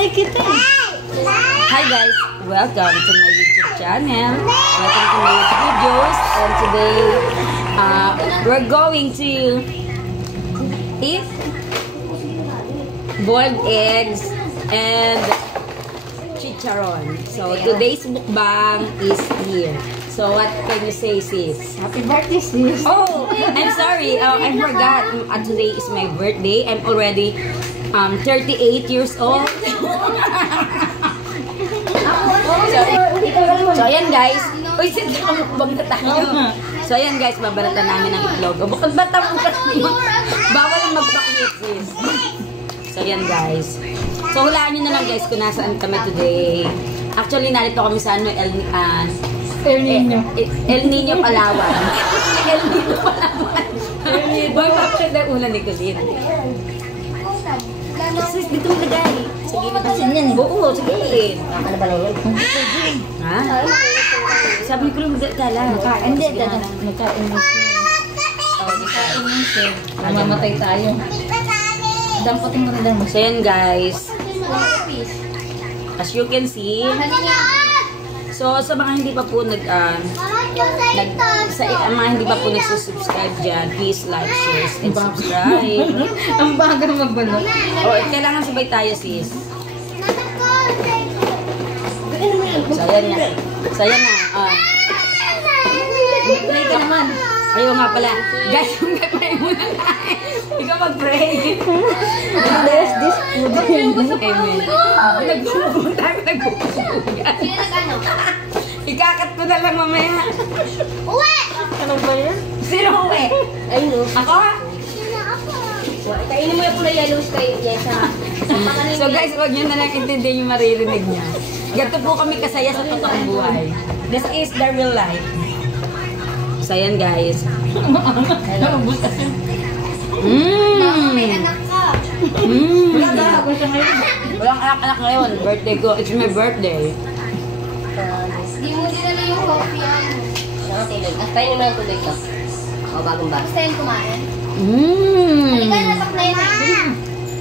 nakikita eh. Hi guys, welcome to my YouTube channel. Welcome to my YouTube videos. And today, we're going to eat boiled eggs and chicharon. So today's mukbang is here. So what can you say, sis? Happy birthday, sis. Oh, I'm sorry. I forgot. Today is my birthday. I'm already 38 years old. So ayan guys. Uy, sila mukbang na tayo. So ayan guys, babaratan namin ang itlog. O bukod bata mo kasi bawal ang magpakit, sis. So ayan guys. So hulaan nyo na lang guys kung nasaan kami today. Actually, narito kami sa ano, El Niño. El Niño Palawan. El Niño Palawan. Boy, bakit na ulan ni Colin? Sis, dito mo lagay. Sige, napasin yan eh. Oo, sige. Ano ba lang yun? Ha? Sabi ni Colin, magkala. Hindi, nagka-inis yun. Nagka-inis eh. Mamamatay tayo. Dampating ko na mo. So yan guys. As you can see, so sa mga hindi pa po mga hindi pa po nagsusubscribe dyan, please like, share, and subscribe. Ang bagal magbalot. O, kailangan sabay tayo, sis. So yan na. So yan na. Play ka naman. Ayaw nga pala. Guys, mag-pray muna tayo. Ikaw mag-pray. Bless this food. Amen. Nagpupunta ako, nagpupunta. Ikakat ko na lang mamaya. Uwe! Ano ba yun? Sino uwi? Ayun o. Ako? Kainin mo yung pula yellows kayo, Yesa. So guys, huwag nyo na lang intindihin yung maririnig niya. Gato po kami kasaya sa totoong buhay. This is the real life. So yan guys. May anak ka. Walang anak-anak ngayon. Birthday ko. It's my birthday. Di mo dinala yung coffee yan. Tayo naman ang tuloy ka. O, bagong ba? Gusto yung kumain? Halika na, paknene.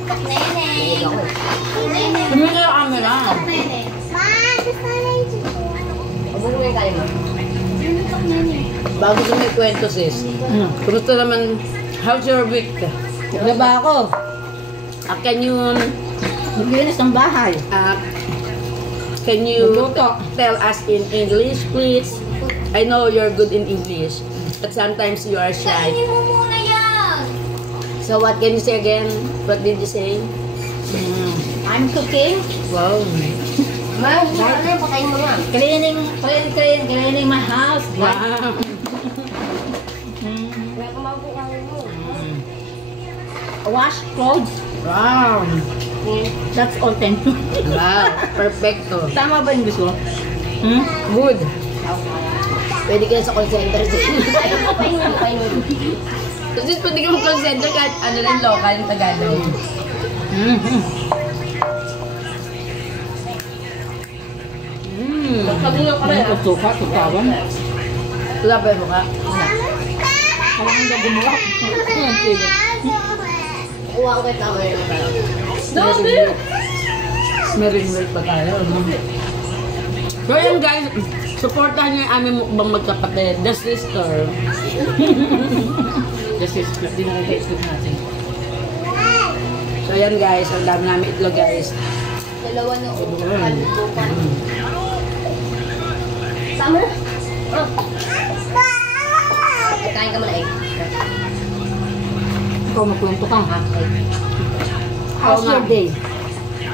Paknene. Paknene. Tumingin na camera. Paknene. Ma, gusto na yung chicharon. Abang mo yung kain mo. Bago ko may kwento, sis. Kumusta naman, how's your week? Nagaba ako. Can you, Naglinis ng bahay. can you Nagluto. tell us in English, please? I know you're good in English, but sometimes you are shy. Kainin mo muna yan. So what can you say again? What did you say? I'm cooking. Wow. Ma, ano, pakain mo nga. Cleaning my house. Wow. Wash clothes. Wow. That's all, thank you. Wow. Perfecto. Tama ba yung gusto? Good. Pwede ka sa call center, sis. Ayun mo, kain mo. Kasi pwede ka mag-call center kahit ano lang local, yung Tagalog. Magkagulo ka rin. Suka, sukawan. Wala ba yung mukha? Parang hindi gumawa. Kuha ko kayo tama yun. Smearing milk pa tayo. So yun guys, supportahan nyo yung aming mukbang magkapatid, The Sister. The Sister, di na Facebook natin. So yan guys, ang dami namin itlog guys. Dalawa na upuan. Summer? Kain ka muna egg. Ikaw magkwento ka ha? How's your day?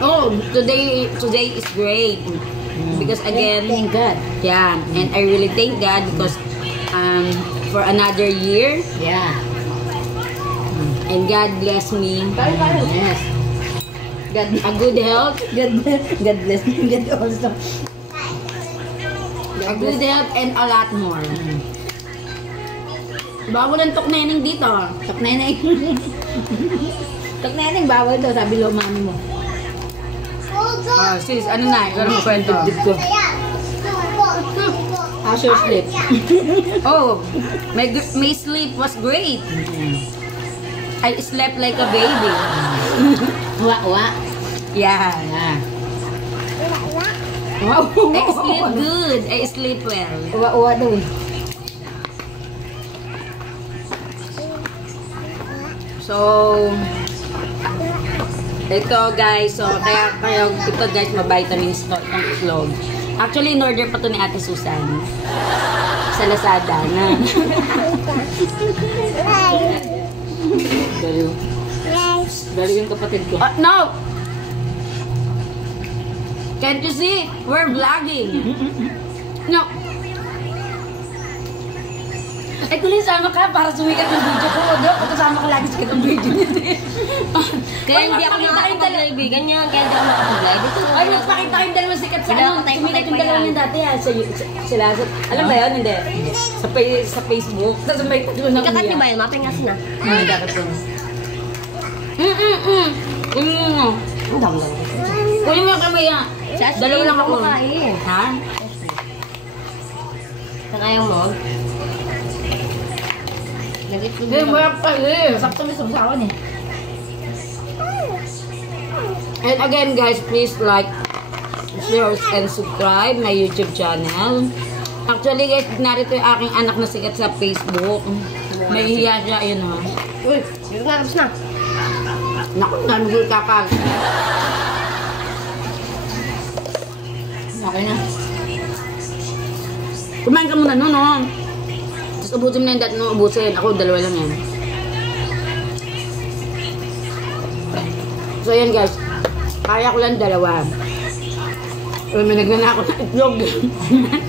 Oh, today is great. Because again, Thank God. yeah, and I really thank God because for another year, Yeah. and God bless me. Yes. God, A good health, God bless me. God also. a good health, and a lot more. Bawal ang tukneneng dito. Takneneng. Takneneng, bawal daw, sabi lo mami mo. Sis, ano na? Ikaw ang kwento. How's your sleep? Oh, my sleep was great. I slept like a baby. Wa. Yeah. Yeah. Wow. I sleep good. I sleep well. Uwa-uwa daw eh. So, ito guys, so kaya ito guys, ma-vitamins to, itong itlog. Actually, in order pa to ni Ate Susan sa Lazada na. Dali yung kapatid ko. No! Can't you see? We're vlogging. No. Ay, tuloy sama ka para sumikat yung video ko. Dok, kasama ka lagi sikat ang video niya. Kaya hindi ako nakakapag-live. Ganyan, kaya hindi ako nakakapag-live. Ay, magpakita kayong dalawang sikat sa ano. Sumikat yung dalawa niya dati ha. Sila, alam ba yun? Hindi. Sa Facebook. Tapos may tatlo na Ikakat niyo ba yun? Mapingas na. Ay, dapat yun. Ang dami lang. Kunin mo yung kamay ha. Dalawa lang ako. Ha? Saan ayaw mo? Hindi, mayroon pa eh. Sakto may sumsawan eh. And again guys, please like, share, and subscribe my YouTube channel. Actually guys, narito yung aking anak na sikat sa Facebook. May hiya siya, ayun ha. Uy, dito na, tapos na. Naku, nanggul kakag. Okay na. Kumain ka muna nun, no? Tapos ubusin mo na yung dati nung ubusin. Ako, dalawa lang yan. So, yan guys. Kaya ko lang dalawa. Uy, may nagana ako ng itlog.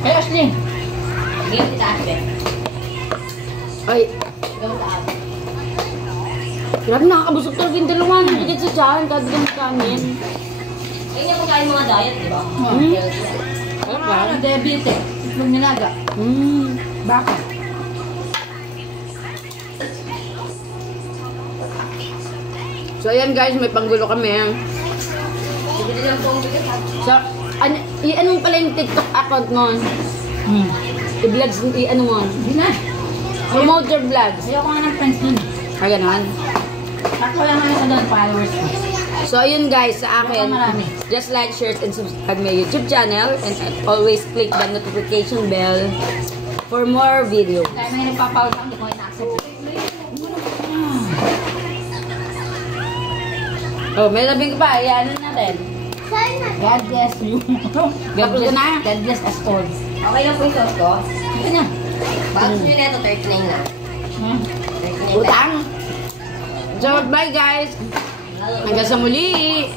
Ay, Ashley. Hindi yung itaas, be. Ay, Gawin taas. grabe nakakabusog talaga yung dalawa. Nagigit sa tiyan, kada yung kanin. Ayun yung pagkain mga diet, di ba? Ano ba? Diabetes. Itlog nilaga. Bakit? So, ayan guys, may panggulo kami. Bibili lang po ang bigat. So, ano mo pala yung TikTok account mo? I-vlogs, ano mo? Hindi na. Promote your vlogs. Ayoko nga ng friends nun. Kaya naman. Ako lang nga sa doon followers ko. So, ayun guys, sa akin, Marami. just like, share, and subscribe my YouTube channel. And always click the notification bell for more videos. Kaya may nagpapaul lang, hindi ko ina-accept. Oh, may labing ka pa. Ayan natin. God bless you. Tapos ka na. God bless us all. Okay lang po yung sauce ko. Ito na. Bakit nyo na ito? 39 na. 39 Utang. So, bye guys. Hanggang sa muli.